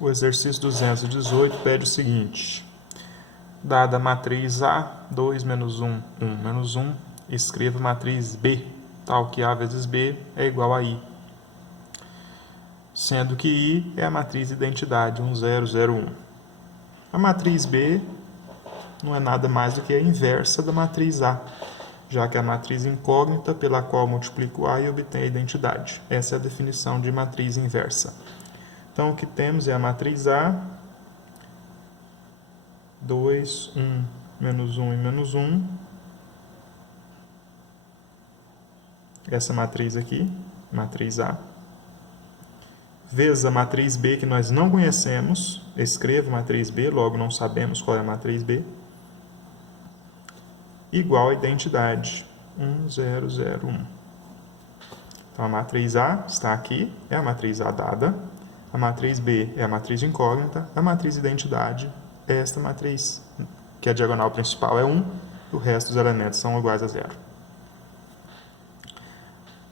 O exercício 218 pede o seguinte: dada a matriz A, 2 menos 1, 1 menos 1, escreva a matriz B, tal que A vezes B é igual a I, sendo que I é a matriz identidade 1, 0, 0, 1. A matriz B não é nada mais do que a inversa da matriz A, já que é a matriz incógnita pela qual multiplico A e obtenho a identidade. Essa é a definição de matriz inversa. Então, o que temos é a matriz A, 2, 1, menos 1 e menos 1. Essa matriz aqui, matriz A. Vezes a matriz B, que nós não conhecemos. Escrevo matriz B, logo não sabemos qual é a matriz B. Igual a identidade, 1, 0, 0, 1. Então, a matriz A está aqui, é a matriz A dada. A matriz B é a matriz incógnita. A matriz identidade é esta matriz, que a diagonal principal é 1, e o resto dos elementos são iguais a 0.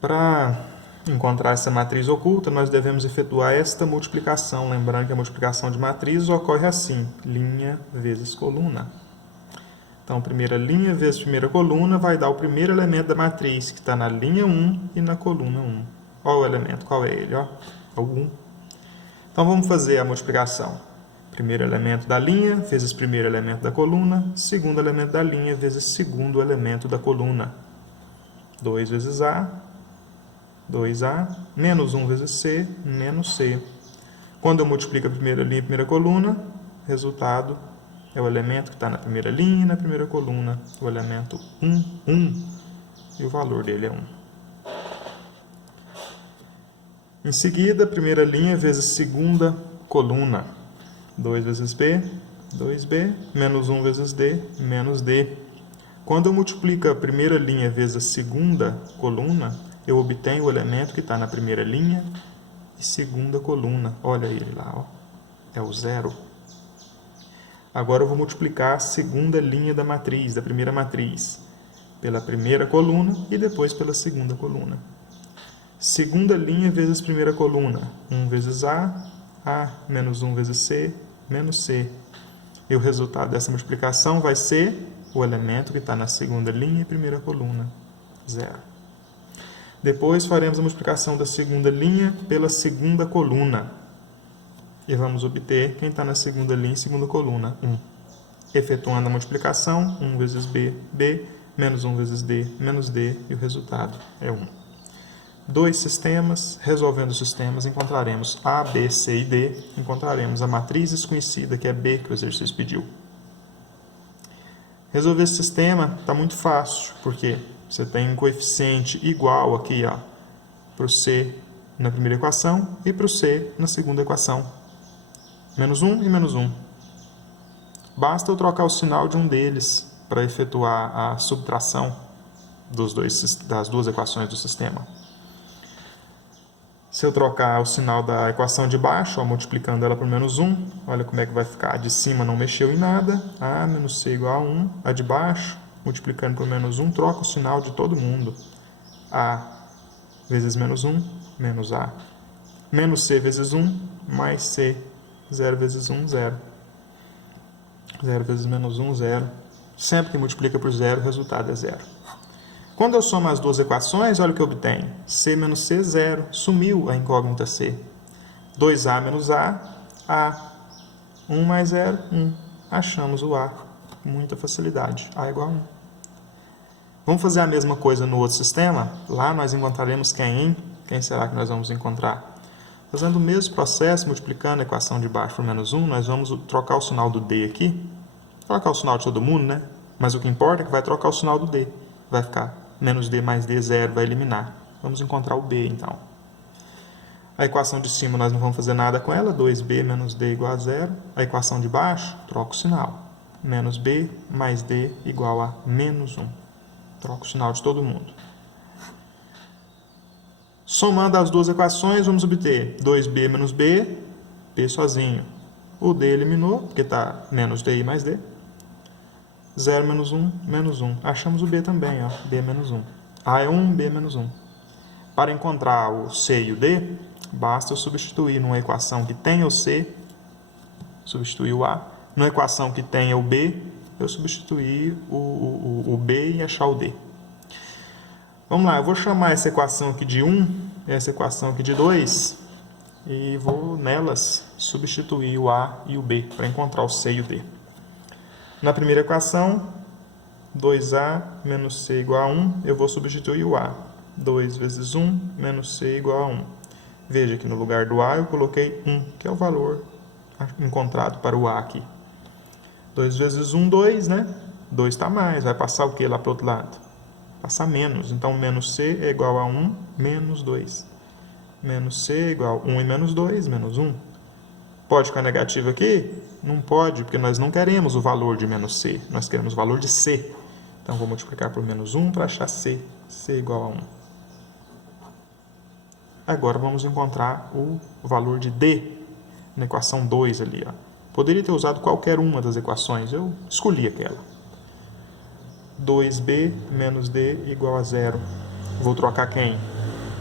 Para encontrar essa matriz oculta, nós devemos efetuar esta multiplicação. Lembrando que a multiplicação de matrizes ocorre assim, linha vezes coluna. Então, primeira linha vezes primeira coluna vai dar o primeiro elemento da matriz, que está na linha 1 e na coluna 1. Olha o elemento, qual é ele? Ó, é o 1. Então, vamos fazer a multiplicação. Primeiro elemento da linha vezes primeiro elemento da coluna, segundo elemento da linha vezes segundo elemento da coluna. 2 vezes A, 2A, menos 1 vezes C, menos C. Quando eu multiplico a primeira linha e a primeira coluna, resultado é o elemento que está na primeira linha e na primeira coluna, o elemento 1, 1, e o valor dele é 1. Em seguida, primeira linha vezes segunda coluna, 2 vezes B, 2B, menos 1 vezes D, menos D. Quando eu multiplico a primeira linha vezes a segunda coluna, eu obtenho o elemento que está na primeira linha e segunda coluna. Olha ele lá, ó. É o 0. Agora eu vou multiplicar a segunda linha da matriz, da primeira matriz, pela primeira coluna e depois pela segunda coluna. Segunda linha vezes primeira coluna, 1 vezes A, menos 1 vezes C, menos C. E o resultado dessa multiplicação vai ser o elemento que está na segunda linha e primeira coluna, 0. Depois faremos a multiplicação da segunda linha pela segunda coluna. E vamos obter quem está na segunda linha e segunda coluna, 1. Efetuando a multiplicação, 1 vezes B, B, menos 1 vezes D, menos D, e o resultado é 1. Dois sistemas, resolvendo os sistemas, encontraremos A, B, C e D, encontraremos a matriz desconhecida, que é B, que o exercício pediu. Resolver esse sistema está muito fácil, porque você tem um coeficiente igual aqui, para o C na primeira equação e para o C na segunda equação. Menos 1 e menos 1. Basta eu trocar o sinal de um deles para efetuar a subtração das duas equações do sistema. Se eu trocar o sinal da equação de baixo, multiplicando ela por menos 1, olha como é que vai ficar. A de cima não mexeu em nada, A menos C igual a 1. A de baixo, multiplicando por menos 1, troca o sinal de todo mundo. A vezes menos 1, menos A. Menos C vezes 1, mais C. 0 vezes 1, 0. 0 vezes menos 1, 0. Sempre que multiplica por 0, o resultado é 0. Quando eu somo as duas equações, olha o que eu obtenho. C menos C, 0. Sumiu a incógnita C. 2A menos A. 1 mais 0, 1. Achamos o A com muita facilidade. A igual a 1. Vamos fazer a mesma coisa no outro sistema? Lá nós encontraremos quem? Quem será que nós vamos encontrar? Fazendo o mesmo processo, multiplicando a equação de baixo por menos 1, nós vamos trocar o sinal do D aqui. Trocar o sinal de todo mundo, né? Mas o que importa é que vai trocar o sinal do D. Vai ficar menos D mais D, 0, vai eliminar. Vamos encontrar o B, então. A equação de cima nós não vamos fazer nada com ela. 2B menos D igual a 0. A equação de baixo, troca o sinal. Menos B mais D igual a menos 1. Troca o sinal de todo mundo. Somando as duas equações, vamos obter 2B menos B, B sozinho. O D eliminou, porque está menos D mais D. 0 menos 1, menos 1. Achamos o B também, ó, B menos 1. A é 1, B menos 1. Para encontrar o C e o D, basta eu substituir numa equação que tem o C substituir o A. Na equação que tenha o B, eu substituir o B e achar o D. Vamos lá, eu vou chamar essa equação aqui de 1, essa equação aqui de 2, e vou nelas substituir o A e o B para encontrar o C e o D. Na primeira equação, 2A menos C igual a 1, eu vou substituir o A. 2 vezes 1 menos C igual a 1. Veja que no lugar do A eu coloquei 1, que é o valor encontrado para o A aqui. 2 vezes 1, 2, né? 2 está mais, vai passar o que lá para o outro lado? Passar menos, então menos C é igual a 1 menos 2. Menos C é igual a 1 e menos 2, menos 1. Pode ficar negativo aqui? Não pode, porque nós não queremos o valor de menos C, nós queremos o valor de C. Então, vou multiplicar por menos 1 para achar C. C é igual a 1. Agora, vamos encontrar o valor de D na equação 2 ali. Ó. Poderia ter usado qualquer uma das equações, eu escolhi aquela. 2B menos D igual a 0. Vou trocar quem?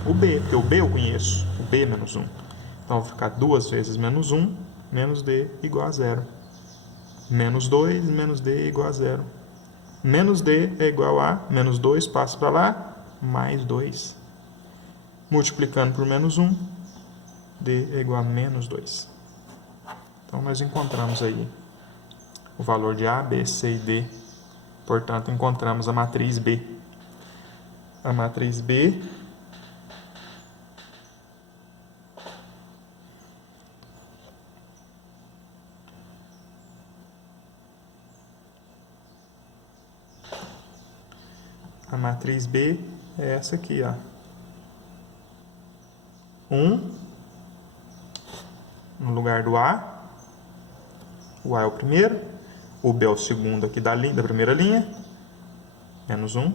O B, porque o B eu conheço. O B menos 1. Então, vai ficar 2 vezes menos 1, menos D igual a 0. Menos 2, menos D igual a 0. Menos D é igual a menos 2, passa para lá, mais 2. Multiplicando por menos 1, D é igual a menos 2. Então, nós encontramos aí o valor de A, B, C e D. Portanto, encontramos a matriz B. A matriz B é essa aqui, ó. 1 no lugar do A. O A é o primeiro. O B é o segundo aqui da primeira linha. Menos 1.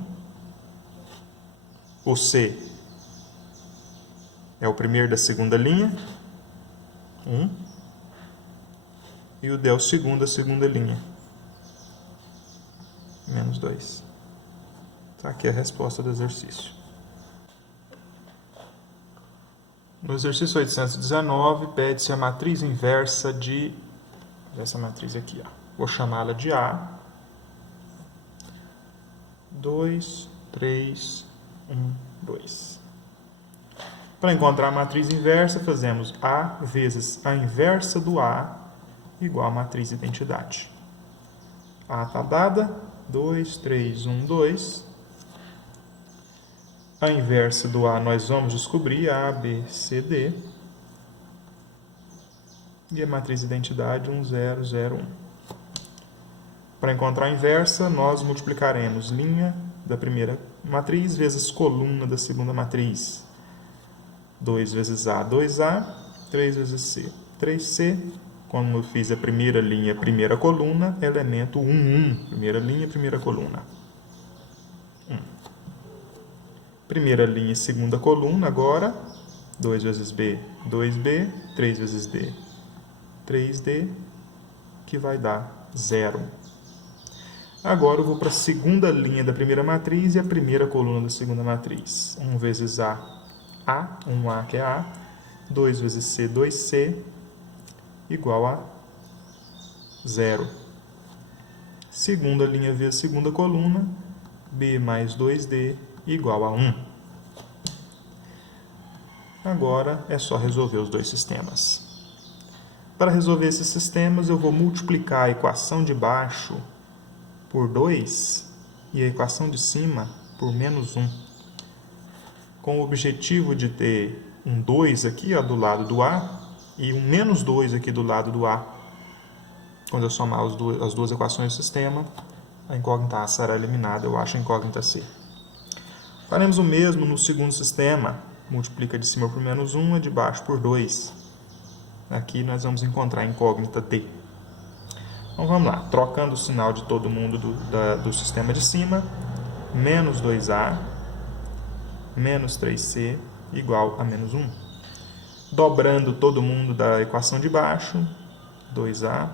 O C é o primeiro da segunda linha. 1. E o D é o segundo da segunda linha. Menos 2. Tá aqui a resposta do exercício. No exercício 819, pede-se a matriz inversa dessa matriz aqui. Ó. Vou chamá-la de A. 2, 3, 1, 2. Para encontrar a matriz inversa, fazemos A vezes a inversa do A igual a matriz identidade. A está dada. 2, 3, 1, 2. A inversa do A nós vamos descobrir, A, B, C, D. E a matriz identidade 1, 0, 0, 1. Para encontrar a inversa, nós multiplicaremos linha da primeira matriz vezes coluna da segunda matriz. 2 vezes A, 2A. 3 vezes C, 3C. Como eu fiz a primeira linha, primeira coluna, elemento 1, 1. Primeira linha, primeira coluna. 1. Primeira linha, segunda coluna, agora. 2 vezes B, 2B. 3 vezes D, 3D. Que vai dar 0. Agora eu vou para a segunda linha da primeira matriz e a primeira coluna da segunda matriz. 1 vezes A, 1A que é A. 2 vezes C, 2C. Igual a 0. Segunda linha vezes segunda coluna. B mais 2D igual a 1. Agora é só resolver os dois sistemas. Para resolver esses sistemas, eu vou multiplicar a equação de baixo por 2 e a equação de cima por menos 1. Com o objetivo de ter um 2 aqui ó, do lado do A e um menos 2 aqui do lado do A. Quando eu somar as duas equações do sistema, a incógnita A será eliminada, eu acho a incógnita C. Faremos o mesmo no segundo sistema. Multiplica de cima por menos 1 e de baixo por 2. Aqui nós vamos encontrar a incógnita D. Então vamos lá, trocando o sinal de todo mundo do sistema de cima, menos 2A, menos 3C, igual a menos 1. Dobrando todo mundo da equação de baixo, 2A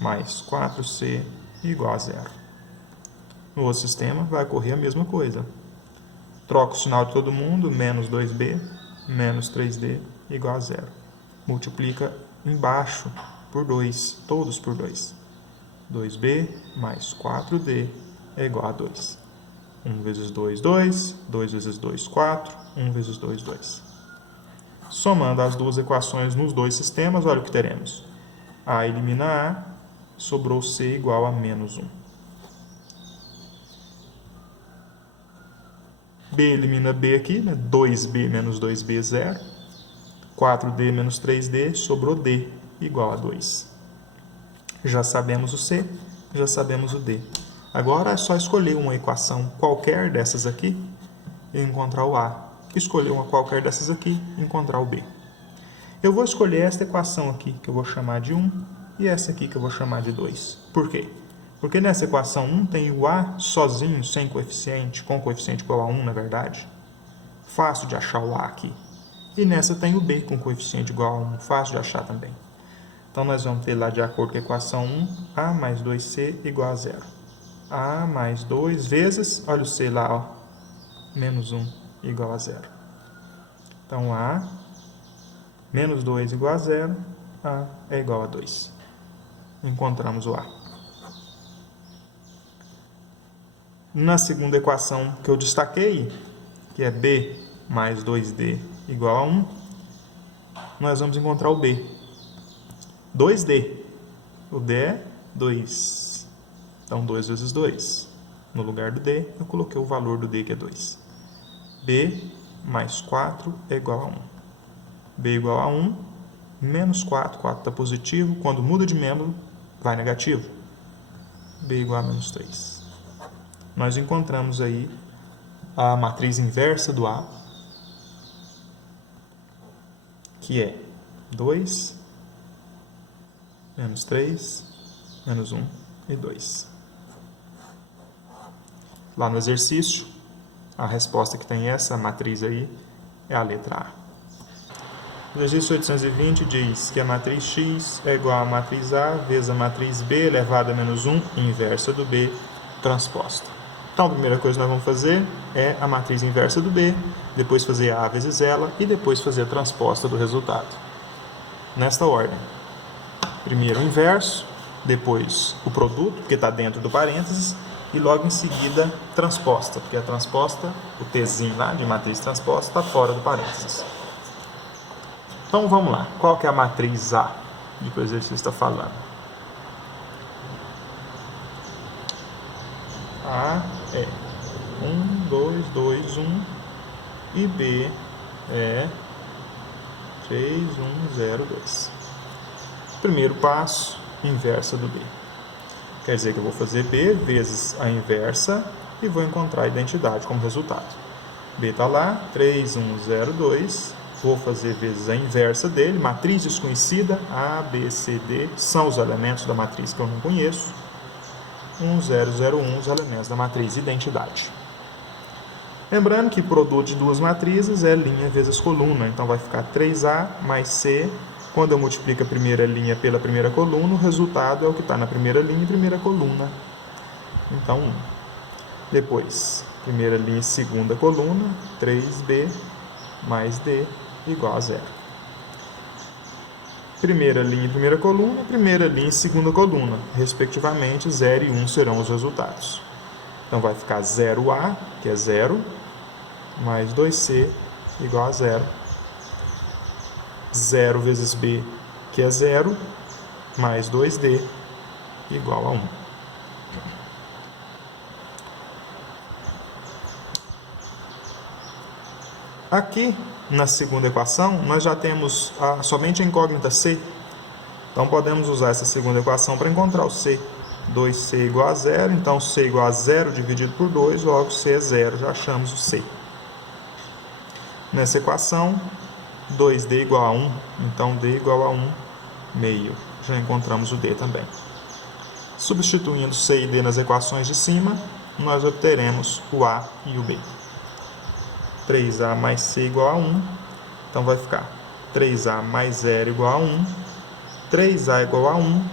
mais 4C igual a 0. No outro sistema vai ocorrer a mesma coisa. Troca o sinal de todo mundo, menos 2B, menos 3D igual a 0. Multiplica embaixo por 2, todos por 2. 2b mais 4d é igual a 2. 1 vezes 2, 2. 2 vezes 2, 4. 1 vezes 2, 2. Somando as duas equações nos dois sistemas, olha o que teremos. A elimina A, sobrou C igual a menos 1. B elimina B aqui, né? 2b menos 2b, 0. 4d menos 3d, sobrou D igual a 2. Já sabemos o C, já sabemos o D. Agora é só escolher uma equação qualquer dessas aqui e encontrar o A. Escolher uma qualquer dessas aqui e encontrar o B. Eu vou escolher esta equação aqui, que eu vou chamar de 1, e essa aqui, que eu vou chamar de 2. Por quê? Porque nessa equação 1 tem o A sozinho, sem coeficiente, com coeficiente igual a 1, na verdade. Fácil de achar o A aqui. E nessa tem o B com coeficiente igual a 1, fácil de achar também. Então, nós vamos ter lá, de acordo com a equação 1, A mais 2C igual a 0. A mais 2 vezes, olha o C lá, ó, menos 1 igual a 0. Então, A menos 2 igual a 0, A é igual a 2. Encontramos o A. Na segunda equação que eu destaquei, que é B mais 2D igual a 1, nós vamos encontrar o B. 2D. O D é 2. Então, 2 vezes 2. No lugar do D, eu coloquei o valor do D, que é 2. B mais 4 é igual a 1. B igual a 1, menos 4. 4 está positivo. Quando muda de membro, vai negativo. B igual a menos 3. Nós encontramos aí a matriz inversa do A, que é 2, menos 3, menos 1 e 2. Lá no exercício, a resposta que tem essa matriz aí é a letra A. O exercício 820 diz que a matriz X é igual a matriz A vezes a matriz B elevado a menos 1 inversa do B transposta. Então, a primeira coisa que nós vamos fazer é a matriz inversa do B, depois fazer A vezes ela e depois fazer a transposta do resultado. Nesta ordem. Primeiro o inverso, depois o produto, porque está dentro do parênteses, e logo em seguida transposta, porque a transposta, o Tzinho lá de matriz transposta, está fora do parênteses. Então vamos lá, qual que é a matriz A de que o exercício está falando? A é 1, 2, 2, 1 e B é 3, 1, 0, 2. Primeiro passo, inversa do B. Quer dizer que eu vou fazer B vezes a inversa e vou encontrar a identidade como resultado. B está lá, 3, 1, 0, 2. Vou fazer vezes a inversa dele, matriz desconhecida, A, B, C, D, são os elementos da matriz que eu não conheço. 1, 0, 0, 1, os elementos da matriz identidade. Lembrando que produto de duas matrizes é linha vezes coluna, então vai ficar 3A mais C. Quando eu multiplico a primeira linha pela primeira coluna, o resultado é o que está na primeira linha e primeira coluna. Então, 1. Depois, primeira linha e segunda coluna, 3B mais D igual a 0. Primeira linha e primeira linha e segunda coluna. Respectivamente, 0 e 1 serão os resultados. Então, vai ficar 0A, que é 0, mais 2C igual a 0. 0 vezes B, que é 0, mais 2D igual a 1. Aqui, na segunda equação, nós já temos somente a incógnita C. Então, podemos usar essa segunda equação para encontrar o C. 2C igual a 0, então C igual a 0 dividido por 2, logo C é 0, já achamos o C. Nessa equação, 2D igual a 1, então D igual a 1 meio. Já encontramos o D também. Substituindo C e D nas equações de cima, nós obteremos o A e o B. 3A mais C igual a 1, então vai ficar 3A mais 0 igual a 1, 3A igual a 1,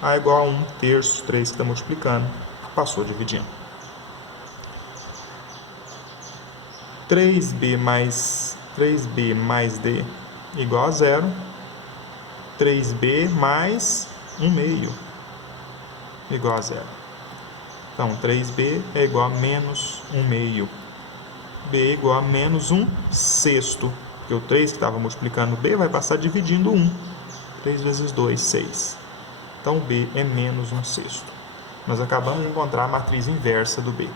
A igual a 1 terço, 3 que está multiplicando, passou dividindo. 3B mais D igual a 0, 3B mais 1 meio igual a 0. Então, 3b é igual a menos 1 meio. b é igual a menos 1 sexto. Porque o 3 que estava multiplicando b vai passar dividindo 1. 3 vezes 2, 6. Então, b é menos 1 sexto. Nós acabamos de encontrar a matriz inversa do b.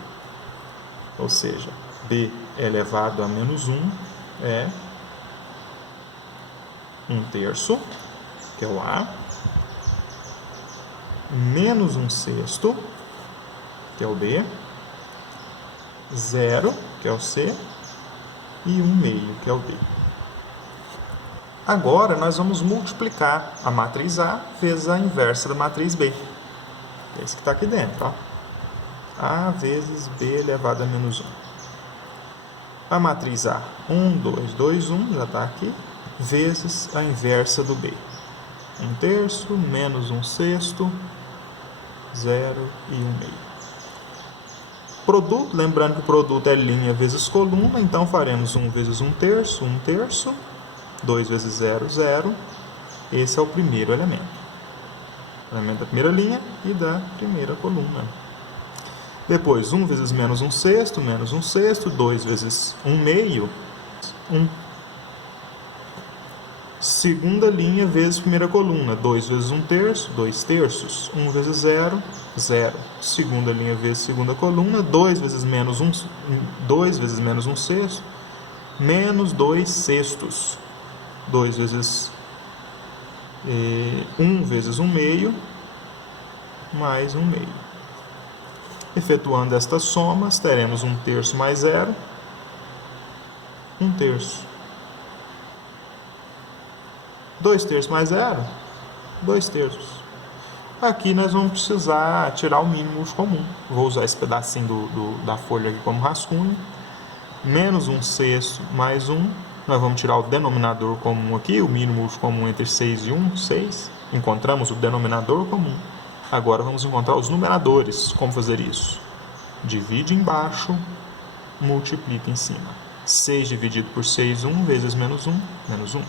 Ou seja, b elevado a menos 1 é 1 terço, que é o A, menos 1 sexto, que é o B, 0, que é o C, e 1 meio, que é o D. Agora, nós vamos multiplicar a matriz A vezes a inversa da matriz B. É isso que está aqui dentro, ó. A vezes B elevado a menos 1. A matriz A, 1, 2, 2, 1, já está aqui, vezes a inversa do B. 1 terço, menos 1 sexto, 0 e 1 meio. Produto, lembrando que o produto é linha vezes coluna, então faremos 1 vezes 1 terço, 2 vezes 0, 0. Esse é o primeiro elemento. Elemento da primeira linha e da primeira coluna. Depois, 1 vezes menos 1 sexto, 2 vezes 1 meio, 1. Segunda linha vezes primeira coluna, 2 vezes 1 terço, 2 terços, 1 vezes 0, 0. Segunda linha vezes segunda coluna, 2 vezes menos 1 sexto, menos 2 sextos. 2 vezes 1 vezes 1 meio, mais 1 meio. Efetuando estas somas, teremos 1 terço mais 0, 1 terço. 2 terços mais 0, 2 terços. Aqui nós vamos precisar tirar o mínimo comum. Vou usar esse pedacinho da folha aqui como rascunho. Menos 1 sexto mais 1. Nós vamos tirar o denominador comum aqui, o mínimo comum entre 6 e 1, 6. Encontramos o denominador comum. Agora vamos encontrar os numeradores. Como fazer isso? Divide embaixo, multiplica em cima. 6 dividido por 6, 1, vezes menos 1, menos 1.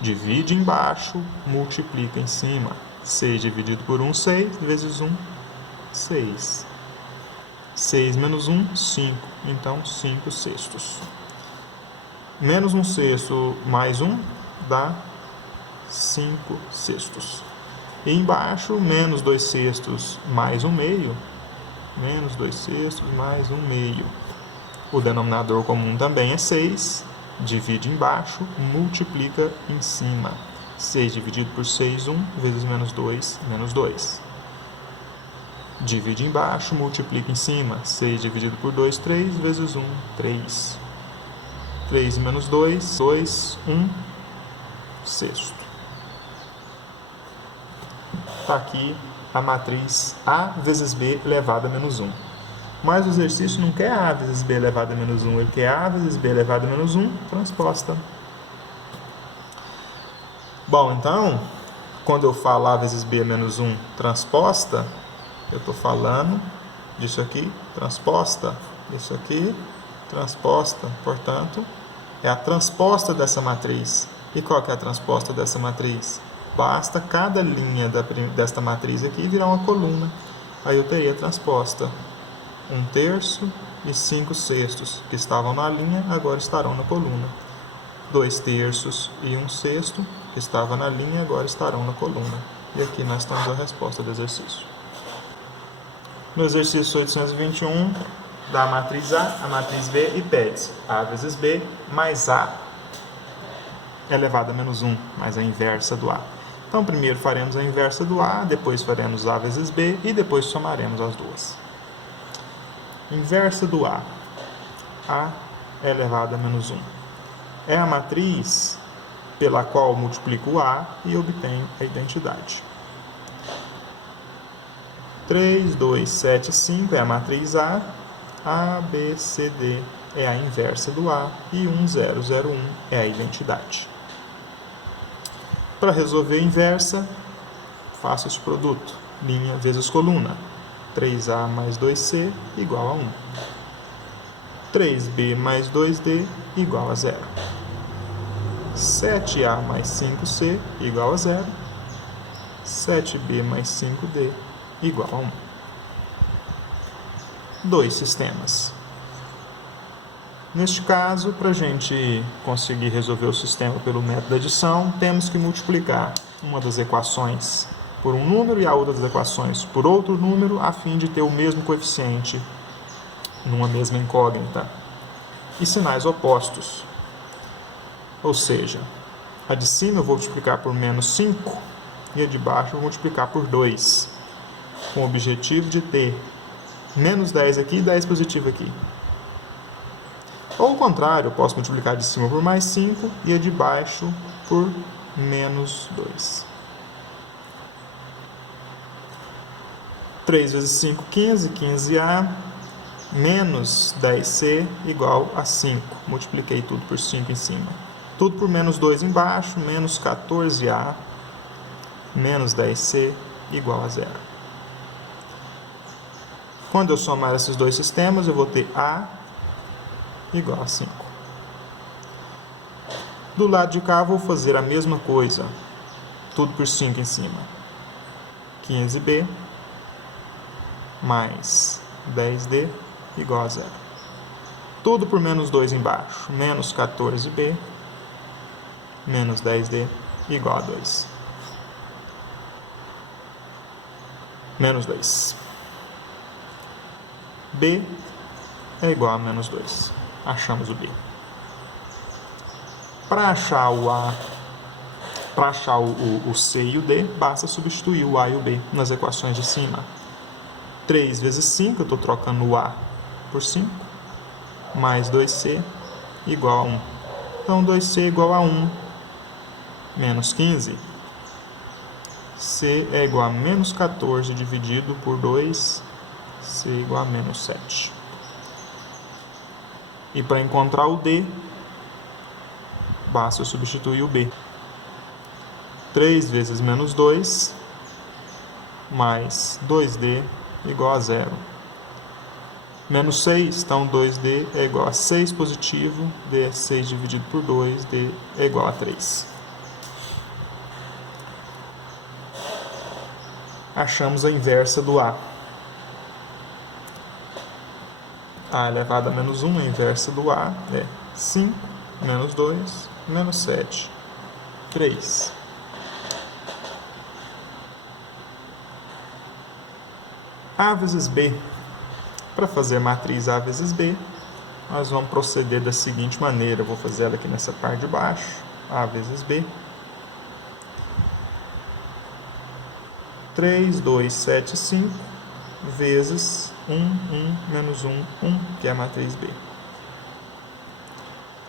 Divide embaixo, multiplica em cima. 6 dividido por 1, 6, vezes 1, 6. 6 menos 1, 5. Então, 5 sextos. Menos 1 sexto mais 1 dá 5 sextos. E embaixo, menos 2 sextos mais 1 meio. Menos 2 sextos mais 1 meio. O denominador comum também é 6. Divide embaixo, multiplica em cima. 6 dividido por 6, 1, vezes menos 2, menos 2. Divide embaixo, multiplica em cima. 6 dividido por 2, 3, vezes 1, 3. 3 menos 2, 2, 1 sexto. Está aqui a matriz A vezes B elevado a menos 1. Mas o exercício não quer A vezes B elevado a menos 1, ele quer A vezes B elevado a menos 1 transposta. Bom, então, quando eu falo A vezes B menos 1 transposta, eu estou falando disso aqui, transposta, isso aqui, transposta. Portanto, é a transposta dessa matriz. E qual que é a transposta dessa matriz? Basta cada linha desta matriz aqui virar uma coluna. Aí eu teria a transposta. 1 terço e 5 sextos, que estavam na linha, agora estarão na coluna. 2 terços e 1 sexto, que estava na linha, agora estarão na coluna. E aqui nós temos a resposta do exercício. No exercício 821, dá a matriz A, a matriz B e pede A vezes B mais A elevado a menos 1, mais a inversa do A. Então, primeiro faremos a inversa do A, depois faremos A vezes B e depois somaremos as duas. Inversa do A. A elevado a menos 1. É a matriz pela qual multiplico o A e obtenho a identidade. 3, 2, 7, 5 é a matriz A. A, B, C, D é a inversa do A. E 1, 0, 0, 1 é a identidade. Para resolver a inversa, faço esse produto. Linha vezes coluna. 3A mais 2C igual a 1. 3B mais 2D igual a 0. 7A mais 5C igual a 0. 7b mais 5d igual a 1. Dois sistemas. Neste caso, para a gente conseguir resolver o sistema pelo método de adição, temos que multiplicar uma das equações por um número e a outra das equações por outro número, a fim de ter o mesmo coeficiente numa mesma incógnita. E sinais opostos. Ou seja, a de cima eu vou multiplicar por menos 5 e a de baixo eu vou multiplicar por 2, com o objetivo de ter menos 10 aqui e 10 positivo aqui. Ou ao contrário, eu posso multiplicar de cima por mais 5 e a de baixo por menos 2. 3 vezes 5, 15. 15A menos 10C igual a 5. Multipliquei tudo por 5 em cima. Tudo por menos 2 embaixo, menos 14A menos 10C igual a 0. Quando eu somar esses dois sistemas, eu vou ter A igual a 5. Do lado de cá, vou fazer a mesma coisa. Tudo por 5 em cima. 15b mais 10d igual a 0. Tudo por menos 2 embaixo. Menos 14b menos 10d igual a 2. Menos 2. B é igual a menos 2. Achamos o B. Para achar o A, para achar o C e o D, basta substituir o A e o B nas equações de cima. 3 vezes 5, eu estou trocando o A por 5, mais 2C igual a 1. Então, 2C igual a 1 menos 15. C é igual a menos 14 dividido por 2, C é igual a menos 7. E para encontrar o D, basta eu substituir o B. 3 vezes menos 2, mais 2D igual a 0. Menos 6, então 2D é igual a 6 positivo, D é 6 dividido por 2, D é igual a 3. Achamos a inversa do A. A elevado a menos 1, a inversa do A é 5, menos 2, menos 7, 3. A vezes B. Para fazer a matriz A vezes B, nós vamos proceder da seguinte maneira. Eu vou fazer ela aqui nessa parte de baixo. A vezes B. 3, 2, 7, 5, vezes 1, 1, menos 1, 1, que é a matriz B.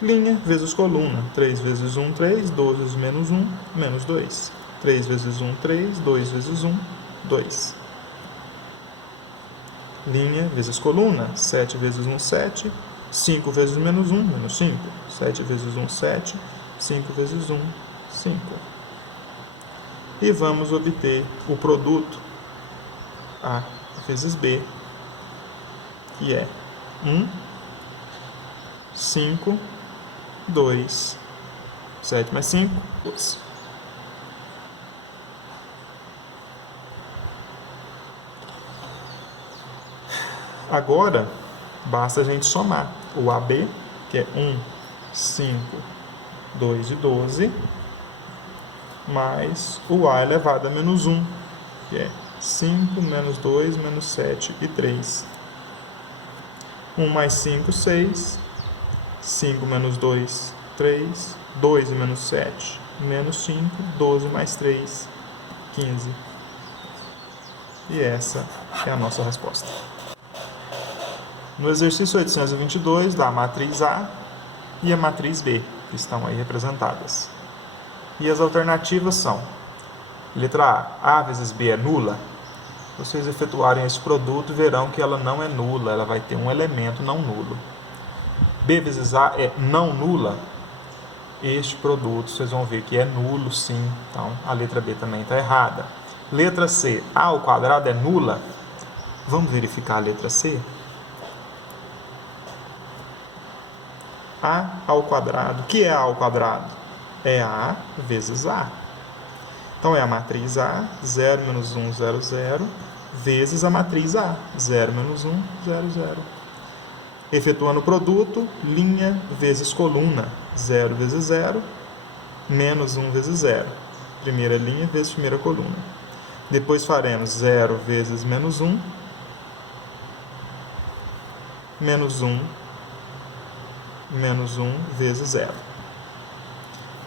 Linha vezes coluna. 3 vezes 1, 3, 2 vezes menos 1, menos 2. 3 vezes 1, 3, 2 vezes 1, 2. Linha vezes coluna. 7 vezes 1, 7. 5 vezes menos 1, menos 5. 7 vezes 1, 7. 5 vezes 1, 5. E vamos obter o produto A vezes B, que é 1, 5, 2, 7 mais 5, 2. Agora, basta a gente somar o AB, que é 1, 5, 2 e 12, mais o A elevado a menos 1, que é 5, menos 2, menos 7 e 3. 1 mais 5, 6. 5 menos 2, 3. 2 e menos 7, menos 5. 12 mais 3, 15. E essa é a nossa resposta. No exercício 822, dá a matriz A e a matriz B, que estão aí representadas. E as alternativas são: letra A, A vezes B é nula. Se vocês efetuarem esse produto, verão que ela não é nula, ela vai ter um elemento não nulo. B vezes A é não nula. Este produto, vocês vão ver que é nulo sim, então a letra B também está errada. Letra C, A ao quadrado é nula. Vamos verificar a letra C? A ao quadrado. O que é A ao quadrado? É A vezes A. Então, é a matriz A, 0, menos 1, 0, 0, vezes a matriz A, 0, menos 1, 0, 0. Efetuando o produto, linha vezes coluna, 0 vezes 0, menos 1 vezes 0. Primeira linha vezes primeira coluna. Depois faremos 0 vezes menos 1, menos 1 vezes 0.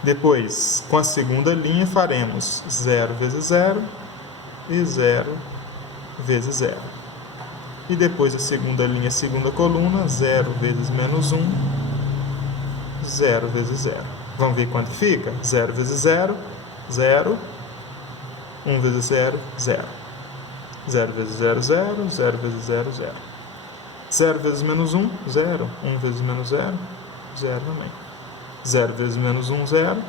Depois, com a segunda linha, faremos 0 vezes 0 e 0 vezes 0. E depois a segunda linha, segunda coluna, 0 vezes menos 1, 0 vezes 0. Vamos ver quanto fica? 0 vezes 0, 0. 1 vezes 0, 0. 0 vezes 0, 0. 0 vezes 0, 0. 0 vezes menos 1, 0. 1 vezes menos 0, 0 também. 0 vezes menos 1, 0.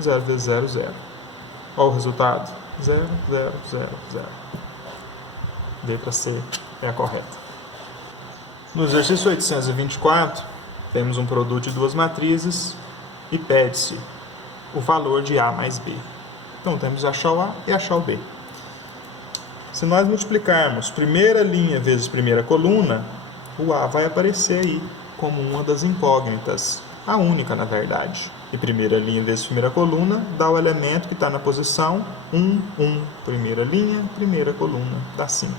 0 vezes 0, 0. Olha o resultado. 0, 0, 0, 0. Letra C é a correta. No exercício 824, temos um produto de duas matrizes e pede-se o valor de A mais B. Então, temos achar o A e achar o B. Se nós multiplicarmos primeira linha vezes primeira coluna, o A vai aparecer aí como uma das incógnitas, a única, na verdade. E primeira linha vezes primeira coluna dá o elemento que está na posição 1, 1. Primeira linha, primeira coluna, dá 5.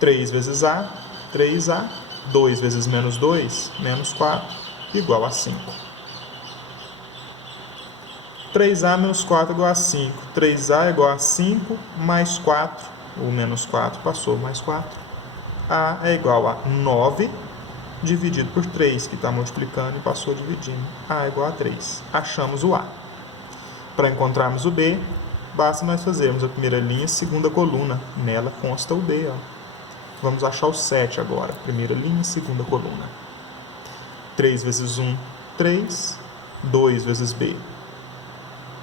3 vezes A, 3A. 2 vezes menos 2, menos 4, igual a 5. 3A menos 4 igual a 5. 3A igual a 5 mais 4. O menos 4 passou, mais 4. A é igual a 9 dividido por 3, que está multiplicando e passou dividindo. A é igual a 3. Achamos o A. Para encontrarmos o B, basta nós fazermos a primeira linha, segunda coluna. Nela consta o B. Ó. Vamos achar o 7 agora. Primeira linha, segunda coluna. 3 vezes 1, 3. 2 vezes B.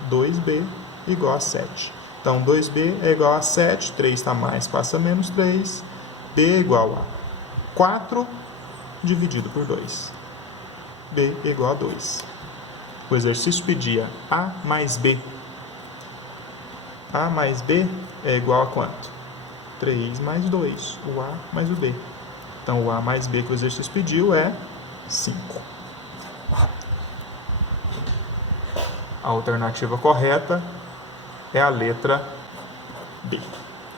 2B igual a 7. Então, 2B é igual a 7. 3 está mais, passa menos 3. B é igual a 4 dividido por 2. B é igual a 2. O exercício pedia A mais B. A mais B é igual a quanto? 3 mais 2. O A mais o B. Então, o A mais B que o exercício pediu é 5. A alternativa correta é a letra B.